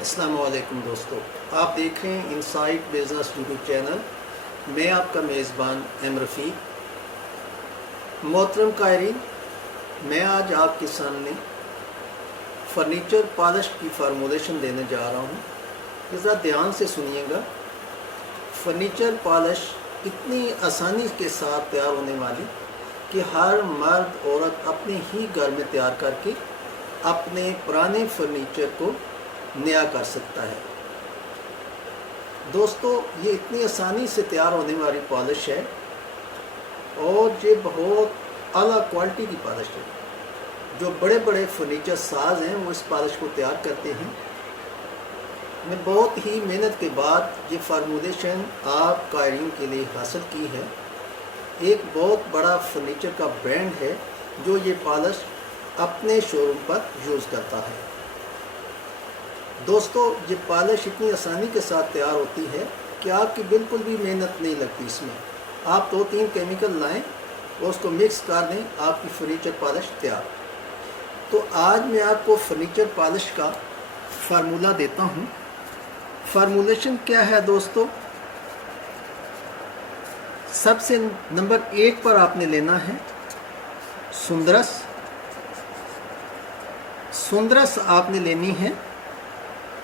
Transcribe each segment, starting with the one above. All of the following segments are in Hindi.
अस्सलाम वालेकुम दोस्तों, आप देख रहे हैं इनसाइट बिज़नेस यूट्यूब चैनल। मैं आपका मेज़बान एम रफ़ीक। मोहतरम कायरीन, मैं आज आपके सामने फ़र्नीचर पॉलिश की फार्मूलेशन देने जा रहा हूँ। ज़रा ध्यान से सुनिएगा। फ़र्नीचर पॉलिश इतनी आसानी के साथ तैयार होने वाली कि हर मर्द औरत अपने ही घर में तैयार करके अपने पुराने फर्नीचर को नया कर सकता है। दोस्तों, ये इतनी आसानी से तैयार होने वाली पॉलिश है और ये बहुत आला क्वालिटी की पॉलिश है। जो बड़े बड़े फर्नीचर साज हैं वो इस पॉलिश को तैयार करते हैं। मैं बहुत ही मेहनत के बाद ये फार्मूलेशन आप कायरीन के लिए हासिल की है। एक बहुत बड़ा फर्नीचर का ब्रांड है जो ये पॉलिश अपने शोरूम पर यूज़ करता है। दोस्तों, ये पॉलिश इतनी आसानी के साथ तैयार होती है कि आपकी बिल्कुल भी मेहनत नहीं लगती। इसमें आप 2-3 केमिकल लाएं और उसको मिक्स कर दें, आपकी फर्नीचर पॉलिश तैयार। तो आज मैं आपको फर्नीचर पॉलिश का फार्मूला देता हूँ। फार्मूलेशन क्या है दोस्तों? सबसे नंबर 1 पर आपने लेना है सुंदरस आपने लेनी है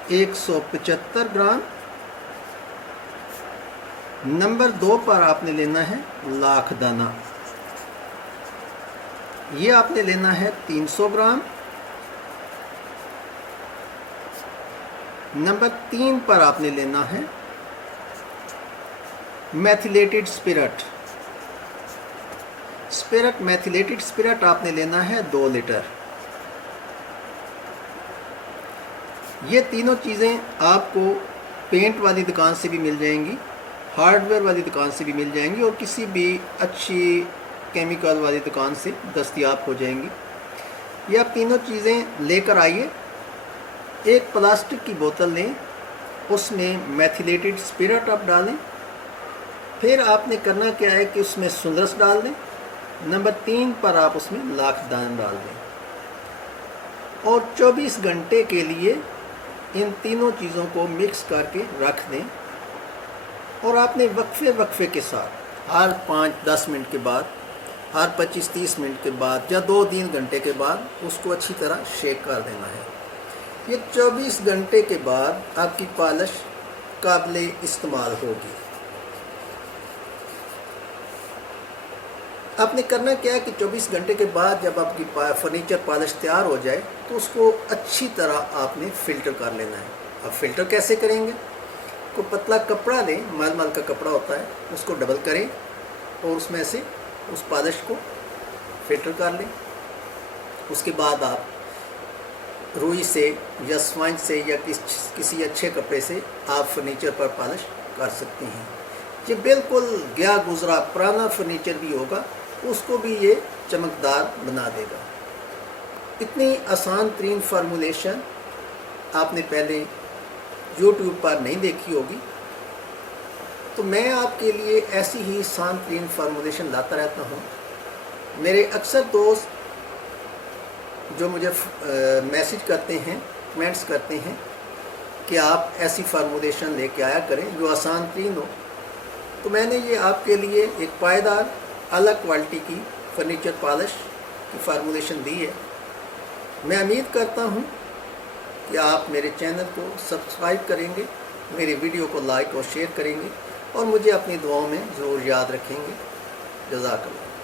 175 ग्राम। नंबर 2 पर आपने लेना है लाखदाना, ये आपने लेना है 300 ग्राम। नंबर 3 पर आपने लेना है मेथिलेटेड मेथिलेटेड स्पिरिट आपने लेना है 2 लीटर। ये तीनों चीज़ें आपको पेंट वाली दुकान से भी मिल जाएंगी, हार्डवेयर वाली दुकान से भी मिल जाएंगी और किसी भी अच्छी केमिकल वाली दुकान से दस्तयाब हो जाएंगी। ये आप तीनों चीज़ें लेकर आइए। एक प्लास्टिक की बोतल लें, उसमें मेथिलेटेड स्पिरिट आप डालें। फिर आपने करना क्या है कि उसमें सुंदरस डाल दें। नंबर 3 पर आप उसमें लाखदाना डाल दें और 24 घंटे के लिए इन तीनों चीज़ों को मिक्स करके रख दें। और आपने वक्फे के साथ हर 5-10 मिनट के बाद, हर 25-30 मिनट के बाद या 2-3 घंटे के बाद उसको अच्छी तरह शेक कर देना है। ये 24 घंटे के बाद आपकी पॉलिश काबिल इस्तेमाल होगी। आपने करना क्या है कि 24 घंटे के बाद जब आपकी फर्नीचर पॉलिश तैयार हो जाए तो उसको अच्छी तरह आपने फ़िल्टर कर लेना है। अब फ़िल्टर कैसे करेंगे? को पतला कपड़ा लें, मलमल का कपड़ा होता है, उसको डबल करें और उसमें से उस पॉलिश को फ़िल्टर कर लें। उसके बाद आप रुई से या स्पंज से या किसी अच्छे कपड़े से आप फर्नीचर पर पॉलिश कर सकते हैं। ये बिल्कुल गया गुजरा पुराना फर्नीचर भी होगा, उसको भी ये चमकदार बना देगा। इतनी आसान तरीन फार्मूलेशन आपने पहले YouTube पर नहीं देखी होगी, तो मैं आपके लिए ऐसी ही आसान तरीन फार्मूलेशन लाता रहता हूँ। मेरे अक्सर दोस्त जो मुझे मैसेज करते हैं, कमेंट्स करते हैं कि आप ऐसी फार्मूलेशन लेके आया करें जो आसान तरीन हो। तो मैंने ये आपके लिए एक पायदार अलग क्वालिटी की फर्नीचर पॉलिश की फार्मूलेशन दी है। मैं उम्मीद करता हूँ कि आप मेरे चैनल को सब्सक्राइब करेंगे, मेरी वीडियो को लाइक और शेयर करेंगे और मुझे अपनी दुआओं में ज़रूर याद रखेंगे। जज़ाकल्लाह।